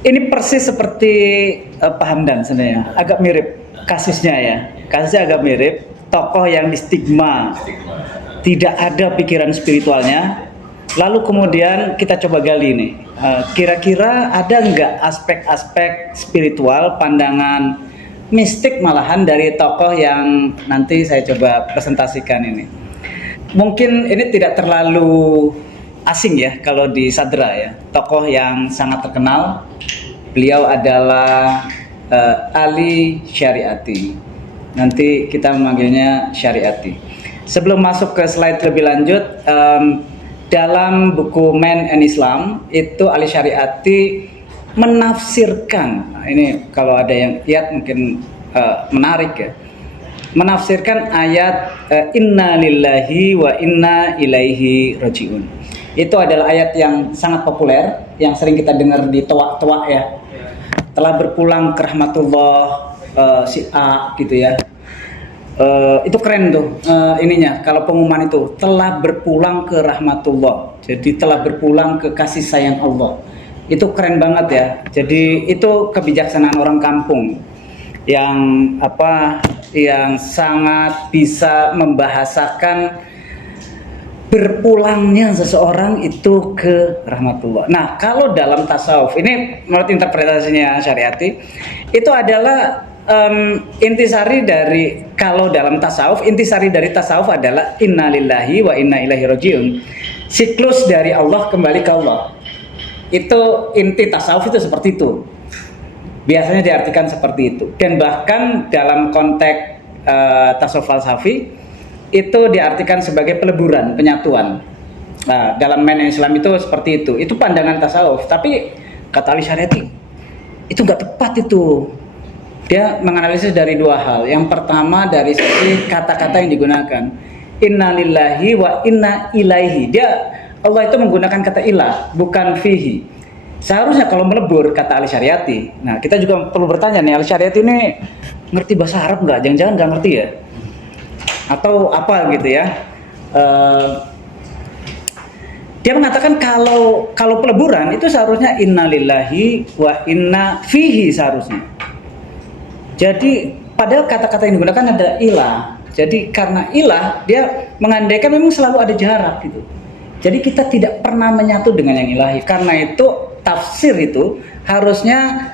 Ini persis seperti Pak Hamdan sebenarnya, agak mirip kasusnya ya. Kasusnya agak mirip, tokoh yang distigma, tidak ada pikiran spiritualnya. Lalu kemudian kita coba gali nih, kira-kira ada nggak aspek-aspek spiritual, pandangan mistik malahan dari tokoh yang nanti saya coba presentasikan ini. Mungkin ini tidak terlalu asing ya kalau di Sadra ya, tokoh yang sangat terkenal. Beliau adalah Ali Syariati. Nanti kita memanggilnya Syariati. Sebelum masuk ke slide lebih lanjut, dalam buku Man and Islam itu Ali Syariati menafsirkan, nah ini kalau ada yang lihat mungkin menarik ya, menafsirkan ayat inna lillahi wa inna ilaihi rajiun. Itu adalah ayat yang sangat populer, yang sering kita dengar di toa-toa ya. Telah berpulang ke rahmatullah si A gitu ya. Itu keren tuh ininya, kalau pengumuman itu telah berpulang ke rahmatullah. Jadi telah berpulang ke kasih sayang Allah. Itu keren banget ya. Jadi itu kebijaksanaan orang kampung yang yang sangat bisa membahasakan berpulangnya seseorang itu ke rahmatullah. Nah, kalau dalam tasawuf, ini menurut interpretasinya Syariati, itu adalah intisari dari, kalau dalam tasawuf, intisari dari tasawuf adalah innalillahi wa inna ilaihi rajiun. Siklus dari Allah kembali ke Allah. Itu inti tasawuf itu seperti itu. Biasanya diartikan seperti itu. Dan bahkan dalam konteks tasawuf falsafi itu diartikan sebagai peleburan, penyatuan. Nah, dalam Man Islam itu seperti itu. Itu pandangan tasawuf. Tapi kata Ali Syariati, itu nggak tepat itu. Dia menganalisis dari dua hal. Yang pertama dari sisi kata-kata yang digunakan. Inna lillahi wa inna ilaihi. Allah itu menggunakan kata ilah, bukan fihi. Seharusnya kalau melebur, kata Ali Syariati. Nah, kita juga perlu bertanya nih, Ali Syariati ini ngerti bahasa Arab nggak? Jangan-jangan nggak ngerti ya? Atau apa gitu ya? Dia mengatakan kalau peleburan itu seharusnya innalillahi wa inna fihi seharusnya. Jadi padahal kata-kata yang digunakan adalah ilah. Jadi karena ilah dia mengandaikan memang selalu ada jarak gitu. Jadi kita tidak pernah menyatu dengan yang ilahi. Karena itu tafsir itu harusnya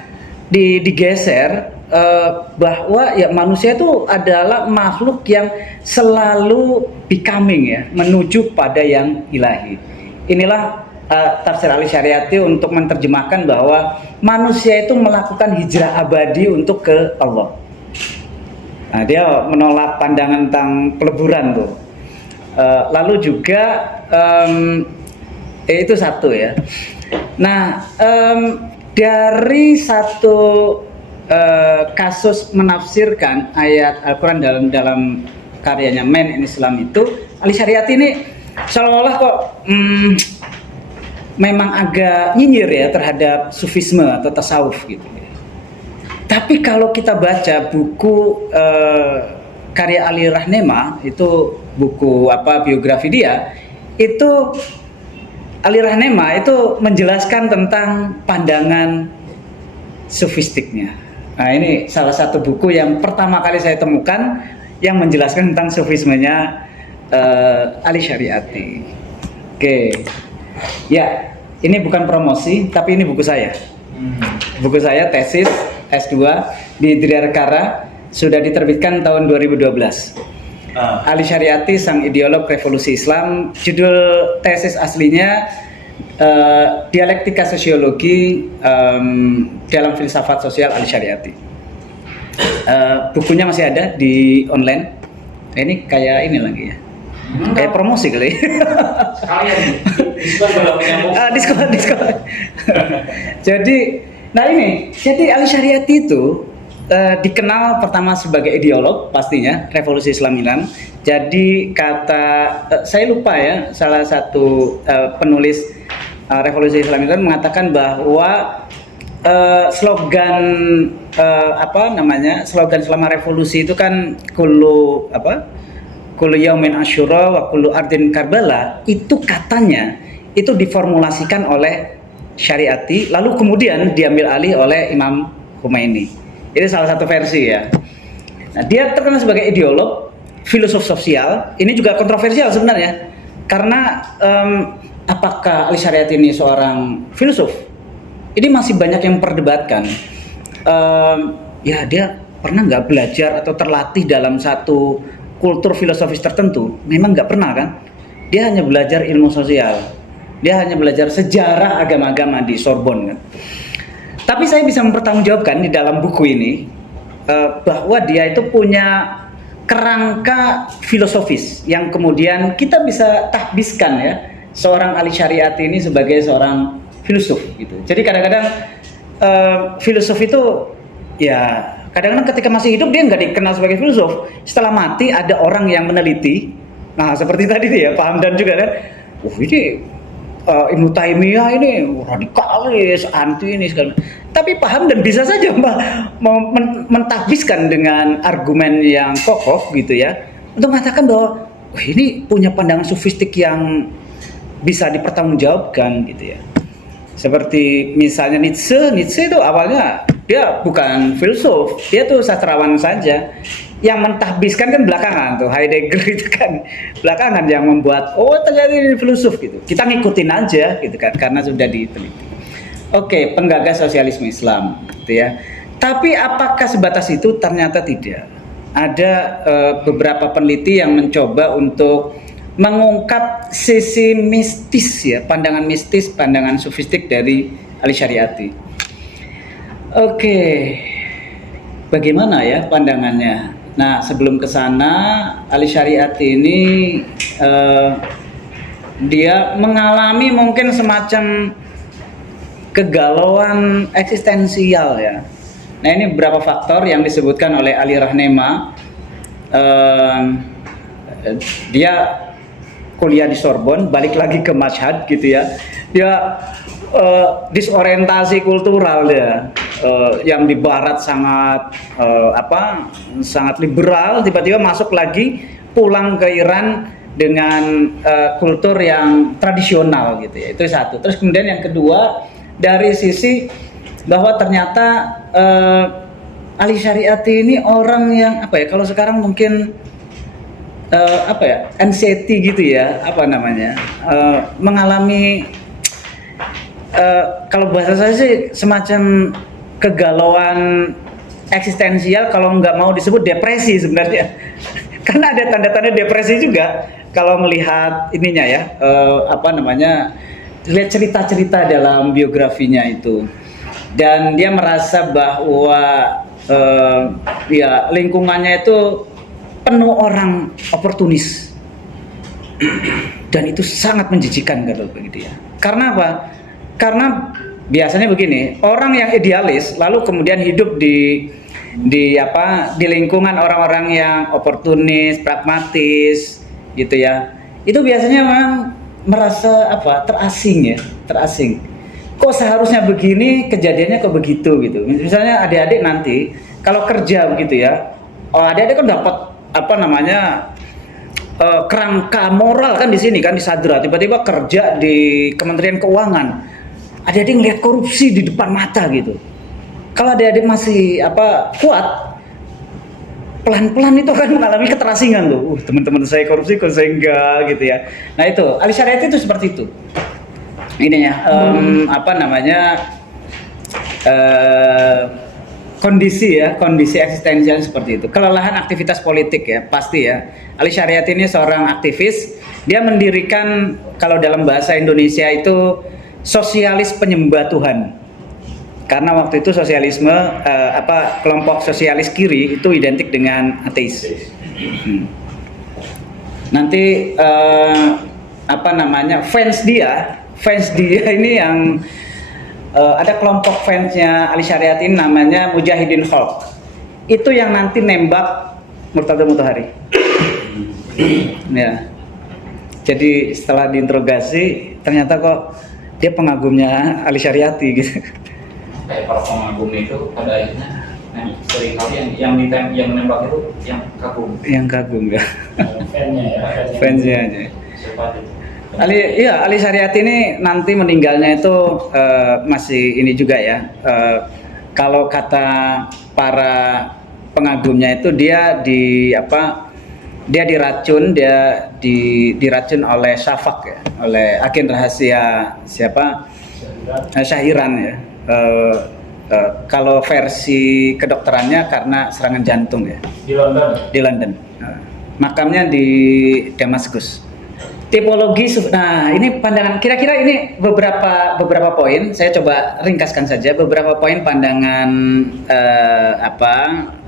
digeser. Bahwa ya manusia itu adalah makhluk yang selalu becoming ya, menuju pada yang ilahi. Inilah tafsir Ali Syariati untuk menerjemahkan bahwa manusia itu melakukan hijrah abadi untuk ke Allah. Nah, dia menolak pandangan tentang peleburan tuh. Lalu juga itu satu ya. Nah, dari satu kasus menafsirkan ayat Al-Quran dalam karyanya Man in Islam itu, Ali Syariati ini seolah-olah kok memang agak nyinyir ya terhadap sufisme atau tasawuf gitu. Tapi kalau kita baca buku karya Ali Rahnema, itu buku biografi dia, itu Ali Rahnema itu menjelaskan tentang pandangan sufistiknya. Nah, ini salah satu buku yang pertama kali saya temukan yang menjelaskan tentang sufismenya Ali Syariati. Oke. Ya, ini bukan promosi, tapi ini buku saya. Buku saya tesis S2 di Dirgakara, sudah diterbitkan tahun 2012. Ali Syariati, Sang Ideolog Revolusi Islam. Judul tesis aslinya Dialektika Sosiologi dalam Filsafat Sosial Ali Syariati. Bukunya masih ada di online. Ini kayak ini lagi ya, kayak promosi kali. Sekalian diskon kalau punya buku. Diskon. Jadi Ali Syariati itu dikenal pertama sebagai ideolog pastinya revolusi Islam Iran. Jadi saya lupa ya, salah satu penulis revolusi Islam Iran mengatakan bahwa slogan slogan selama revolusi itu kan kullu yaumin asyura wa kullu ardin karbala, itu katanya itu diformulasikan oleh Syariati, lalu kemudian diambil alih oleh Imam Khomeini. Ini salah satu versi ya. Nah, dia terkenal sebagai ideolog, filosof sosial. Ini juga kontroversial sebenarnya, karena apakah Ali Syariati ini seorang filosof? Ini masih banyak yang memperdebatkan. Ya, dia pernah nggak belajar atau terlatih dalam satu kultur filosofis tertentu? Memang nggak pernah kan? Dia hanya belajar ilmu sosial. Dia hanya belajar sejarah agama-agama di Sorbonne kan. Tapi saya bisa mempertanggungjawabkan di dalam buku ini bahwa dia itu punya kerangka filosofis yang kemudian kita bisa tahbiskan ya seorang Ali Syariati ini sebagai seorang filosof gitu. Jadi kadang-kadang filosof itu ya kadang-kadang ketika masih hidup dia nggak dikenal sebagai filosof. Setelah mati ada orang yang meneliti. Nah seperti tadi nih ya Pak Hamdan juga kan. Ini Ibnu Taimiyah ini radikalis, anti ini segala. Tapi paham dan bisa saja mentahbiskan dengan argumen yang kokoh gitu ya, untuk mengatakan bahwa ini punya pandangan sufistik yang bisa dipertanggungjawabkan gitu ya. Seperti misalnya Nietzsche itu awalnya dia bukan filsuf, dia tuh sastrawan saja. Yang mentahbiskan kan belakangan tuh, Heidegger itu kan belakangan yang membuat ternyata ini filsuf gitu. Kita ngikutin aja gitu kan karena sudah diteliti. Oke, penggagas sosialisme Islam gitu ya. Tapi apakah sebatas itu? Ternyata tidak. Ada beberapa peneliti yang mencoba untuk mengungkap sisi mistis ya, pandangan mistis, pandangan sufistik dari Ali Syariati. Oke. Bagaimana ya pandangannya? Nah, sebelum ke sana, Ali Syariati ini dia mengalami mungkin semacam kegalauan eksistensial ya. Nah, ini beberapa faktor yang disebutkan oleh Ali Rahnema. Dia kuliah di Sorbonne, balik lagi ke Mashhad gitu ya. Dia disorientasi kultural ya. Yang di barat sangat sangat liberal, tiba-tiba masuk lagi pulang ke Iran dengan kultur yang tradisional gitu ya. Itu satu. Terus kemudian yang kedua dari sisi bahwa ternyata Ali Syariati ini orang yang kalau sekarang mungkin anxiety gitu ya, mengalami kalau bahasa saya sih semacam kegalauan eksistensial, kalau nggak mau disebut depresi sebenarnya. Karena ada tanda-tanda depresi juga kalau melihat ininya ya, lihat cerita-cerita dalam biografinya itu. Dan dia merasa bahwa lingkungannya itu penuh orang oportunis. Dan itu sangat menjijikan kalau begitu ya. Karena apa? Karena biasanya begini, orang yang idealis lalu kemudian hidup di lingkungan orang-orang yang oportunis, pragmatis gitu ya. Itu biasanya memang merasa terasing. Kok seharusnya begini, kejadiannya kok begitu gitu. Misalnya adik-adik nanti kalau kerja begitu ya. Adik-adik kan dapat kerangka moral kan di sini kan di Sadra, tiba-tiba kerja di Kementerian Keuangan. Adik-adik ngelihat korupsi di depan mata gitu. Kalau adik-adik masih kuat, pelan-pelan itu akan mengalami keterasingan tuh. Teman-teman saya korupsi kok saya enggak gitu ya. Nah itu Ali Syariati itu seperti itu. Ini ya kondisi eksistensial seperti itu. Kelelahan aktivitas politik ya pasti ya. Ali Syariati ini seorang aktivis. Dia mendirikan kalau dalam bahasa Indonesia itu sosialis penyembah Tuhan, karena waktu itu sosialisme kelompok sosialis kiri itu identik dengan ateis. Nanti fans dia ini yang ada kelompok fansnya Ali Syariati ini namanya Mujahidin Khalq, itu yang nanti nembak Murtada Mutahari. Ya, jadi setelah diinterogasi ternyata kok dia pengagumnya Ali Syariati gitu. Kayak para pengagum itu pada akhirnya seringkali yang menembak itu yang kagum. Yang kagum ya. Fansnya ya. Fansnya aja. Siapa itu? Ali Syariati ini nanti meninggalnya itu masih ini juga ya. Kalau kata para pengagumnya itu dia diracun oleh Syafaq ya, oleh agen rahasia siapa? Syahiran ya. Kalau versi kedokterannya karena serangan jantung ya. Di London. Makamnya di Damaskus. Tipologi, nah ini pandangan, kira-kira ini beberapa poin. Saya coba ringkaskan saja beberapa poin pandangan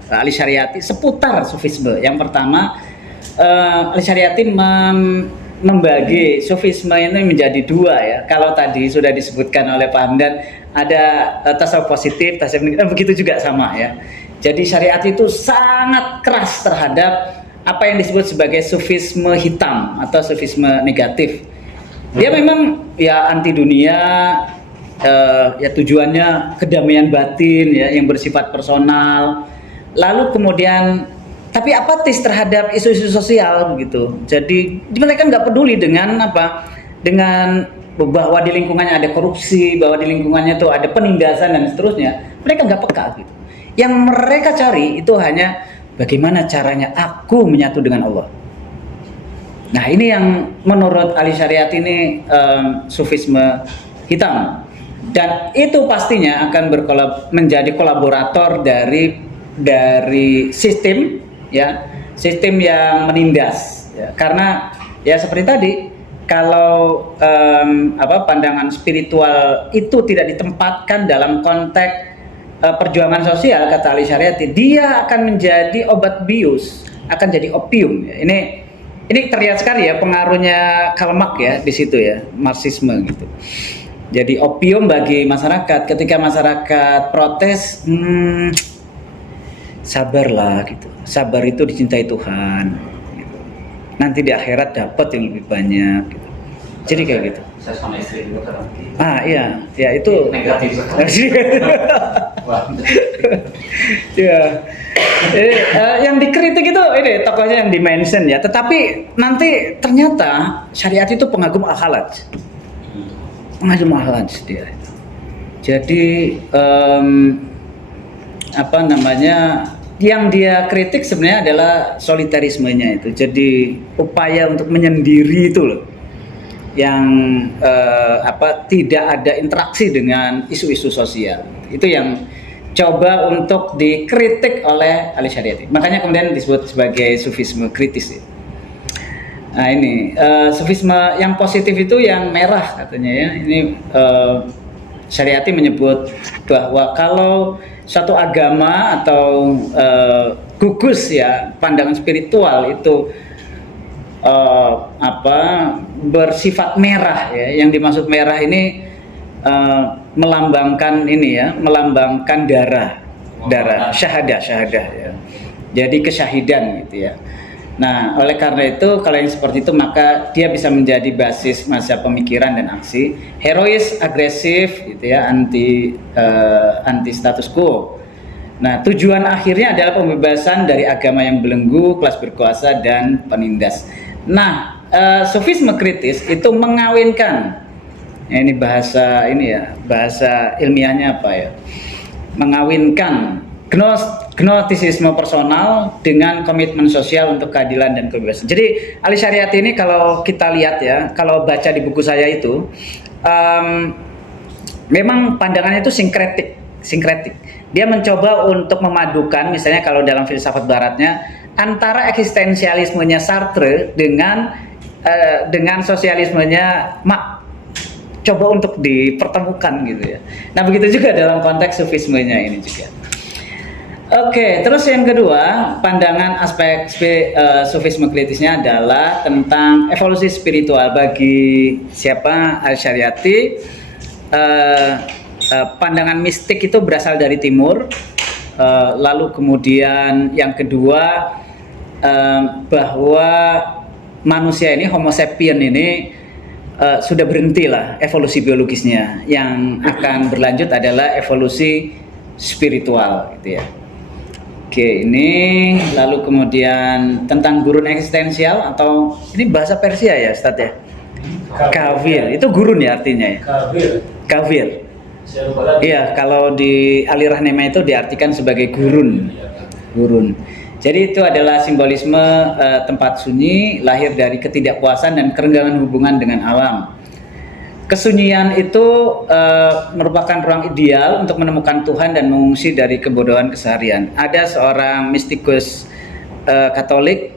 Ali Syariati seputar sufisme. Yang pertama, Ali Syariati membagi sufisme ini menjadi dua ya. Kalau tadi sudah disebutkan oleh Pak Hamdan, ada tasawuf positif, tasawuf negatif, begitu juga sama ya. Jadi Syariati itu sangat keras terhadap apa yang disebut sebagai sufisme hitam atau sufisme negatif. Dia memang ya anti dunia, ya tujuannya kedamaian batin ya yang bersifat personal. Lalu kemudian tapi apatis terhadap isu-isu sosial begitu. Jadi mereka nggak peduli dengan bahwa di lingkungannya ada korupsi, bahwa di lingkungannya itu ada penindasan dan seterusnya. Mereka nggak peka gitu. Yang mereka cari itu hanya bagaimana caranya aku menyatu dengan Allah. Nah ini yang menurut Ali Syariati ini sufisme hitam. Dan itu pastinya akan menjadi kolaborator dari sistem ya, sistem yang menindas ya. Karena ya seperti tadi, kalau pandangan spiritual itu tidak ditempatkan dalam konteks perjuangan sosial, kata Ali Syariati, dia akan menjadi obat bius, akan jadi opium ya. Ini terlihat sekali ya pengaruhnya Karl Marx ya di situ ya, Marxisme gitu. Jadi opium bagi masyarakat. Ketika masyarakat protes, sabarlah gitu. Sabar itu dicintai Tuhan gitu. Nanti di akhirat dapat yang lebih banyak gitu. Jadi kayak gitu. Saya sama istri juga kan. Iya, ya itu negatif. Ya. Yang dikritik itu ini tokohnya yang dimention ya. Tetapi nanti ternyata Syariati itu pengagum al-Khalaj. Pengagum al-Khalaj dia. Jadi yang dia kritik sebenarnya adalah solitarismenya itu. Jadi upaya untuk menyendiri itu loh. Yang tidak ada interaksi dengan isu-isu sosial. Itu yang coba untuk dikritik oleh Ali Syariati. Makanya kemudian disebut sebagai sufisme kritis ya. Nah ini sufisme yang positif itu yang merah katanya ya. Ini Syariati menyebut bahwa kalau suatu agama atau gugus ya, pandangan spiritual itu bersifat merah ya. Yang dimaksud merah ini melambangkan darah syahadah ya. Jadi kesyahidan gitu ya. Nah, oleh karena itu kalau yang seperti itu maka dia bisa menjadi basis masa pemikiran dan aksi herois, agresif gitu ya, anti status quo. Nah, tujuan akhirnya adalah pembebasan dari agama yang belenggu, kelas berkuasa dan penindas. Nah, sufisme kritis itu mengawinkan, ya ini bahasa ilmiahnya apa ya? Mengawinkan gnostisisme personal dengan komitmen sosial untuk keadilan dan kebebasan. Jadi Ali Syariati ini kalau kita lihat ya, kalau baca di buku saya itu, memang pandangannya itu sinkretik. Dia mencoba untuk memadukan, misalnya kalau dalam filsafat baratnya, antara eksistensialismenya Sartre dengan sosialismenya Marx. Coba untuk dipertemukan gitu ya. Nah begitu juga dalam konteks sufismenya ini juga. Oke, terus yang kedua, pandangan aspek sufisme kritisnya adalah tentang evolusi spiritual bagi siapa? Al-Syariati. Pandangan mistik itu berasal dari timur. Lalu kemudian yang kedua, bahwa manusia ini, Homo sapien ini sudah berhentilah evolusi biologisnya. Yang akan berlanjut adalah evolusi spiritual gitu ya. Oke, ini lalu kemudian tentang gurun eksistensial atau ini bahasa Persia ya, Ustaz ya? Kafir itu gurun ya artinya ya. Kafir. Kafir. Saya lupa lagi. Iya, kalau di Alirah Nema itu diartikan sebagai gurun. Gurun. Jadi itu adalah simbolisme tempat sunyi, lahir dari ketidakpuasan dan kerenggangan hubungan dengan alam. Kesunyian itu merupakan ruang ideal untuk menemukan Tuhan dan mengungsi dari kebodohan keseharian. Ada seorang mistikus Katolik,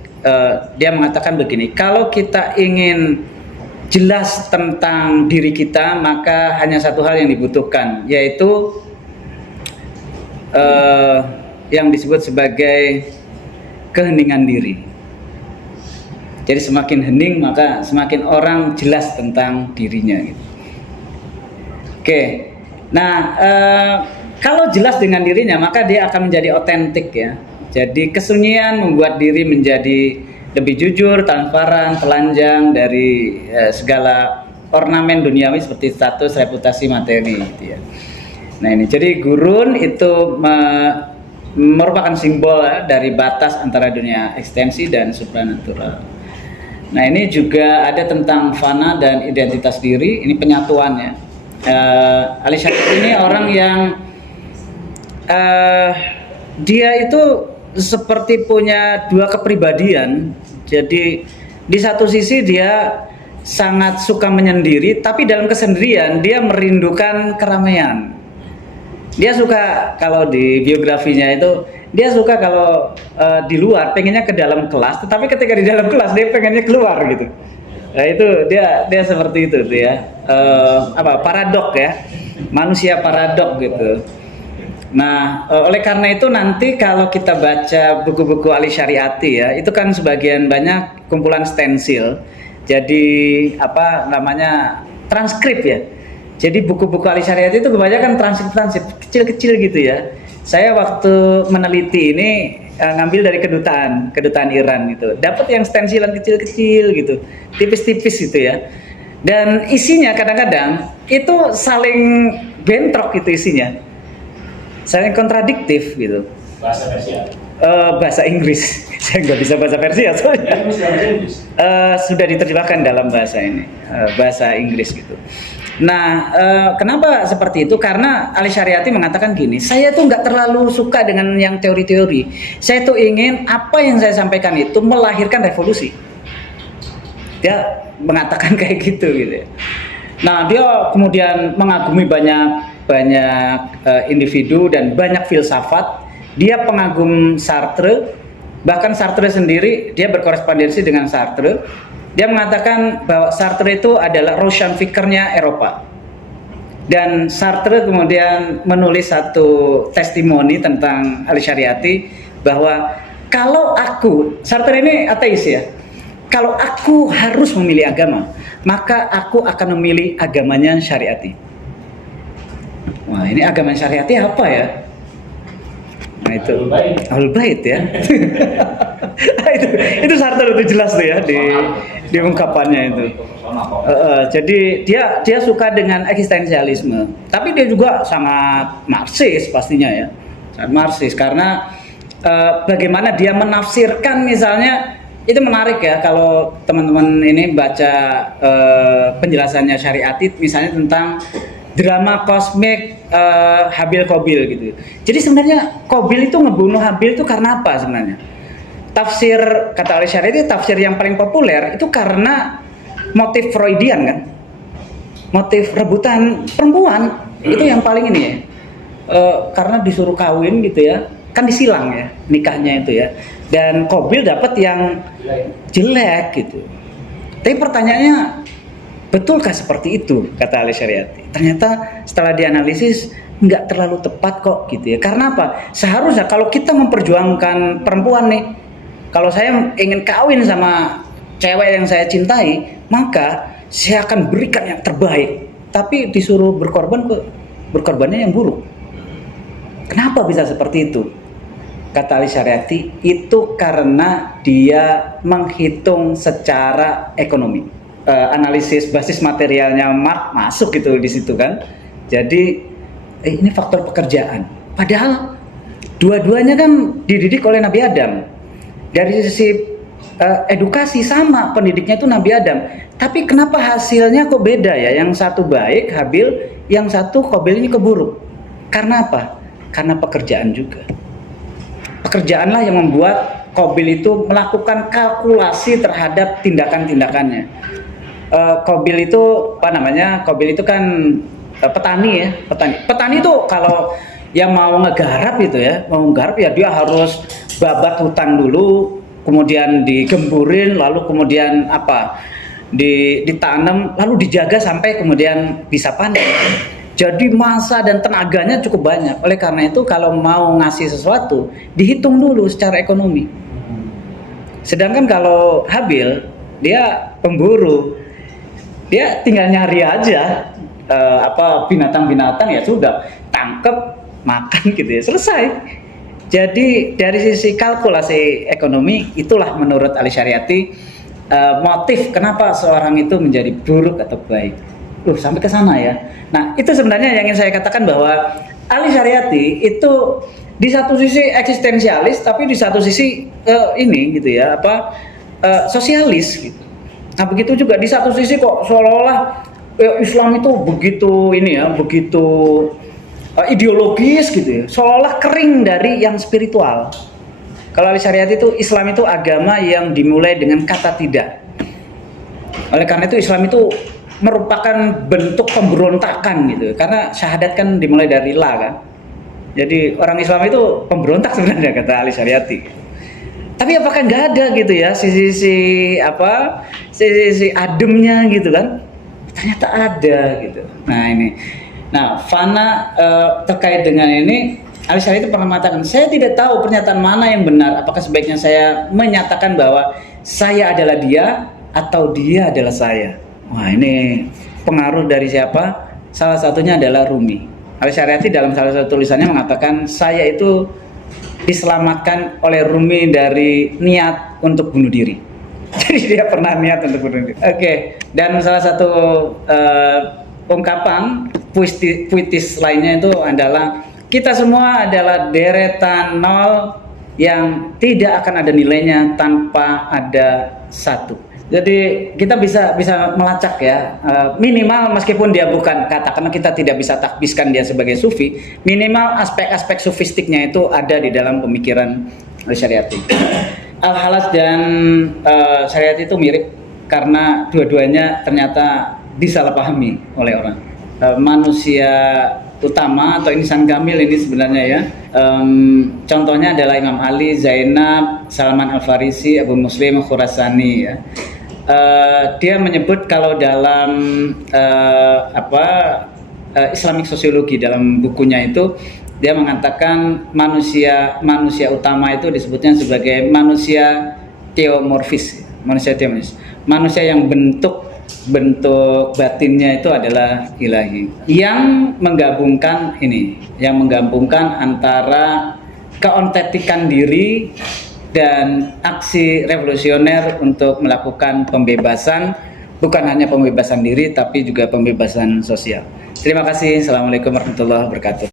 dia mengatakan begini, kalau kita ingin jelas tentang diri kita, maka hanya satu hal yang dibutuhkan, yaitu yang disebut sebagai keheningan diri. Jadi semakin hening maka semakin orang jelas tentang dirinya gitu. Oke. Nah, kalau jelas dengan dirinya maka dia akan menjadi otentik ya. Jadi kesunyian membuat diri menjadi lebih jujur, transparan, telanjang dari segala ornamen duniawi seperti status, reputasi, materi gitu ya. Nah, ini jadi gurun itu merupakan simbol dari batas antara dunia ekstensi dan supranatural. Nah, ini juga ada tentang fana dan identitas diri, ini penyatuannya. Ali Syarif ini orang yang dia itu seperti punya dua kepribadian. Jadi di satu sisi dia sangat suka menyendiri, tapi dalam kesendirian dia merindukan keramaian. Dia suka, kalau di biografinya itu dia suka kalau di luar pengennya ke dalam kelas, tetapi ketika di dalam kelas dia pengennya keluar gitu. Nah, itu dia seperti itu tuh ya. Paradok ya, manusia paradok gitu. Nah, oleh karena itu nanti kalau kita baca buku-buku Ali Syariati ya, itu kan sebagian banyak kumpulan stensil. Jadi transkrip ya. Jadi buku-buku Ali Syariati itu kebanyakan transkrip kecil-kecil gitu ya. Saya waktu meneliti ini ngambil dari kedutaan Iran gitu. Dapat yang stensilan kecil-kecil gitu, tipis-tipis gitu ya. Dan isinya kadang-kadang itu saling bentrok gitu isinya. Saling kontradiktif gitu. Bahasa Persia. Bahasa Inggris. Saya nggak bisa bahasa Persia soalnya. Sudah diterjemahkan dalam bahasa ini, bahasa Inggris gitu. Nah, kenapa seperti itu? Karena Ali Syariati mengatakan gini, saya tuh nggak terlalu suka dengan yang teori-teori. Saya tuh ingin apa yang saya sampaikan itu melahirkan revolusi. Dia mengatakan kayak gitu ya. Nah, dia kemudian mengagumi banyak individu dan banyak filsafat. Dia pengagum Sartre, bahkan Sartre sendiri dia berkorespondensi dengan Sartre. Dia mengatakan bahwa Sartre itu adalah Roshan Fikirnya Eropa. Dan Sartre kemudian menulis satu testimoni tentang Ali Syariati bahwa kalau Sartre ini ateis ya, kalau aku harus memilih agama, maka aku akan memilih agamanya Syariati. Wah, ini agama Syariati apa ya? Nah itu Ahlul Bait ya. itu Sartre itu jelas tuh ya di ungkapannya itu. Jadi dia suka dengan eksistensialisme, tapi dia juga sangat Marxis pastinya ya, sangat Marxis karena bagaimana dia menafsirkan misalnya itu menarik ya kalau teman-teman ini baca penjelasannya Syariati misalnya tentang drama kosmik Habil Qabil gitu. Jadi sebenarnya Qabil itu ngebunuh Habil itu karena apa sebenarnya? Tafsir kata Ali Syariati, tafsir yang paling populer itu karena motif Freudian kan, motif rebutan perempuan itu yang paling ini ya. Karena disuruh kawin gitu ya, kan disilang ya nikahnya itu ya. Dan Qabil dapat yang jelek gitu. Tapi pertanyaannya, betulkah seperti itu kata Ali Syariati? Ternyata setelah dianalisis nggak terlalu tepat kok gitu ya. Karena apa? Seharusnya kalau kita memperjuangkan perempuan nih, kalau saya ingin kawin sama cewek yang saya cintai, maka saya akan berikan yang terbaik. Tapi disuruh berkorbannya yang buruk. Kenapa bisa seperti itu? Kata Ali Syariati, itu karena dia menghitung secara ekonomi. Analisis basis materialnya Marx masuk gitu di situ kan. Jadi ini faktor pekerjaan. Padahal dua-duanya kan dididik oleh Nabi Adam. Dari sisi edukasi sama, pendidiknya itu Nabi Adam. Tapi kenapa hasilnya kok beda ya? Yang satu baik Habil, yang satu Qabil ini keburuk. Karena apa? Karena pekerjaan juga. Pekerjaanlah yang membuat Qabil itu melakukan kalkulasi terhadap tindakan-tindakannya. Qabil itu apa namanya? Qabil itu kan petani ya, petani. Petani itu kalau yang mau ngegarap gitu ya, mau nggarap ya dia harus babat hutan dulu, kemudian digemburin, lalu kemudian ditanam, lalu dijaga sampai kemudian bisa panen. Jadi masa dan tenaganya cukup banyak. Oleh karena itu kalau mau ngasih sesuatu dihitung dulu secara ekonomi. Sedangkan kalau Habil dia pemburu, dia tinggal nyari aja binatang-binatang, ya sudah tangkep, makan gitu ya, selesai. Jadi dari sisi kalkulasi ekonomi itulah menurut Ali Syariati motif kenapa seorang itu menjadi buruk atau baik. Sampai ke sana ya. Nah, itu sebenarnya yang ingin saya katakan bahwa Ali Syariati itu di satu sisi eksistensialis, tapi di satu sisi sosialis gitu. Nah, begitu juga di satu sisi kok seolah-olah Islam itu begitu ideologis gitu ya, seolah kering dari yang spiritual. Kalau Ali Syariati itu Islam itu agama yang dimulai dengan kata tidak. Oleh karena itu Islam itu merupakan bentuk pemberontakan gitu, karena syahadat kan dimulai dari la kan. Jadi orang Islam itu pemberontak sebenarnya kata Ali Syariati. Tapi apakah nggak ada gitu ya sisi ademnya gitu kan? Ternyata ada gitu. Nah, fana terkait dengan ini, Ali Syariati pernah mengatakan, saya tidak tahu pernyataan mana yang benar. Apakah sebaiknya saya menyatakan bahwa saya adalah dia atau dia adalah saya? Wah, ini pengaruh dari siapa? Salah satunya adalah Rumi. Ali Syariati dalam salah satu tulisannya mengatakan, saya itu diselamatkan oleh Rumi dari niat untuk bunuh diri. Jadi dia pernah niat untuk bunuh diri. Oke. Dan salah satu ungkapan puitis lainnya itu adalah, kita semua adalah deretan nol yang tidak akan ada nilainya tanpa ada satu. Jadi kita bisa melacak ya, minimal meskipun dia bukan karena kita tidak bisa takbiskan dia sebagai sufi, minimal aspek-aspek sufistiknya itu ada di dalam pemikiran Syariati. Al-Halas dan Syariati itu mirip karena dua-duanya ternyata disalahpahami oleh orang. Manusia utama atau insan kamil ini sebenarnya ya, contohnya adalah Imam Ali, Zainab, Salman Al-Farisi, Abu Muslim Khurasani ya. Dia menyebut kalau dalam Islamic Sociology, dalam bukunya itu dia mengatakan manusia utama itu disebutnya sebagai manusia theomorfis, manusia yang bentuk batinnya itu adalah ilahi, yang menggabungkan antara keontetikan diri dan aksi revolusioner untuk melakukan pembebasan, bukan hanya pembebasan diri tapi juga pembebasan sosial. Terima kasih. Assalamualaikum warahmatullahi wabarakatuh.